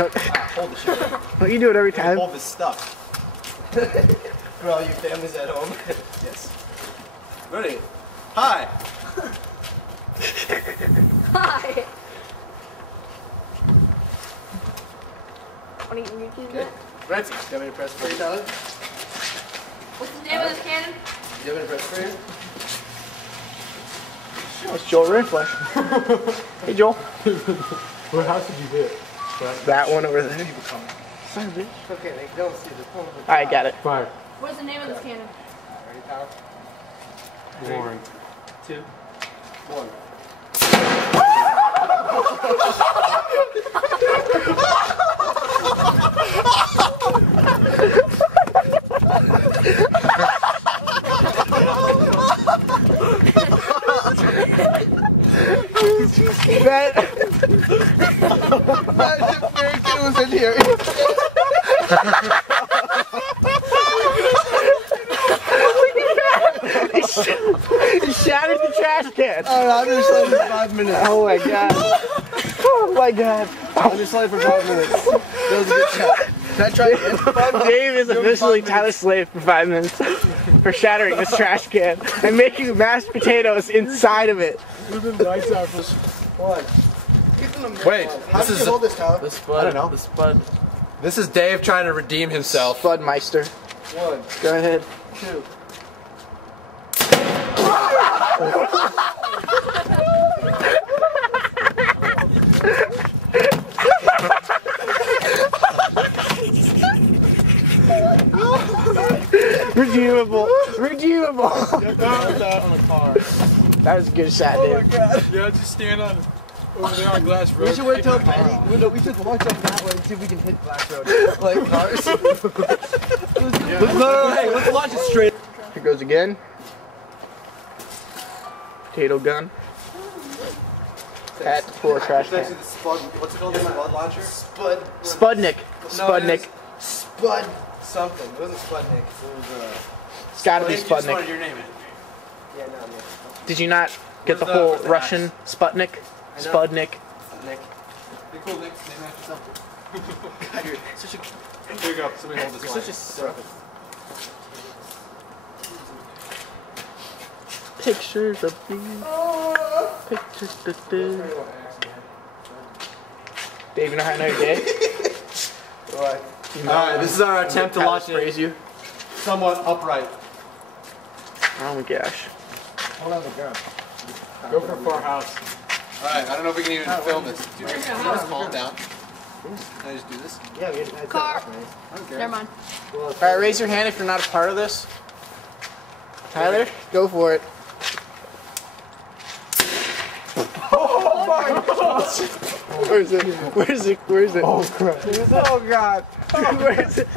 Hold the shit. Don't you do it every time? Hold this stuff. For all you families at home. Yes. Ready? Hi. Hi. What do you do that? Ready? Do you want me to press for you, Tyler? What's the name of this cannon? Do you want me to press for you? It's Joel Rainflesh. Hey Joel. What house did you hit? That one over there. Son of a bitch. Okay, they don't see the phone. Alright, got it. Fire. What's the name of this cannon? Ready, Tyler? 1, 2, 1. That very kid was in here. He shattered the trash can. Alright, I'm gonna slide for 5 minutes. Oh my god. Oh my god. I'm gonna slide for 5 minutes. That was a good shot. Can I try again? Dave is officially Tyler's slave for 5 minutes for shattering this trash can and making mashed potatoes inside of it. We've been lights out for One. Wait, How did you hold this, Tyler? the spud. I don't know. The spud. This is Dave trying to redeem himself. Budmeister. 1, Go ahead. 2. Redeemable. Redeemable. That on the car. That was a good shot, Oh my Dave. god. Yeah, just stand on over there on Glass Road. We should wait till Penny. We should launch up that way and see if we can hit Black Road. Like cars. No, hey, let's launch it straight. Here goes again. Potato gun. At for trash can. The spud. What's it called? The spud launcher? Spud. Spudnik. Spudnik. Spud something. It wasn't Spudnik. It was It's gotta be Just wanted Sputnik. your name in it. Yeah, no, no. Did you not get the Where's the- whole where's the Russian Sputnik? I know. Spudnik. Nick. Be cool, Nick. Name after something. God, you're such a. There you go. Somebody hold this You're line. such a serpent. Pictures of you. Pictures of you. Dave, you know how I know you're gay? What? Alright, this is our attempt to launch praise it you. somewhat upright. Oh my gosh. Hold on the gun. Go for a far house. Alright, I don't know if we can even film this. Dude, can I just calm down? Can I just do this? Yeah, we had Car. Okay. Never mind. Alright, raise your hand if you're not a part of this. Tyler, go for it. Oh my god! Where is it? Where is it? Where is it? Oh crap. Oh god. Where is it?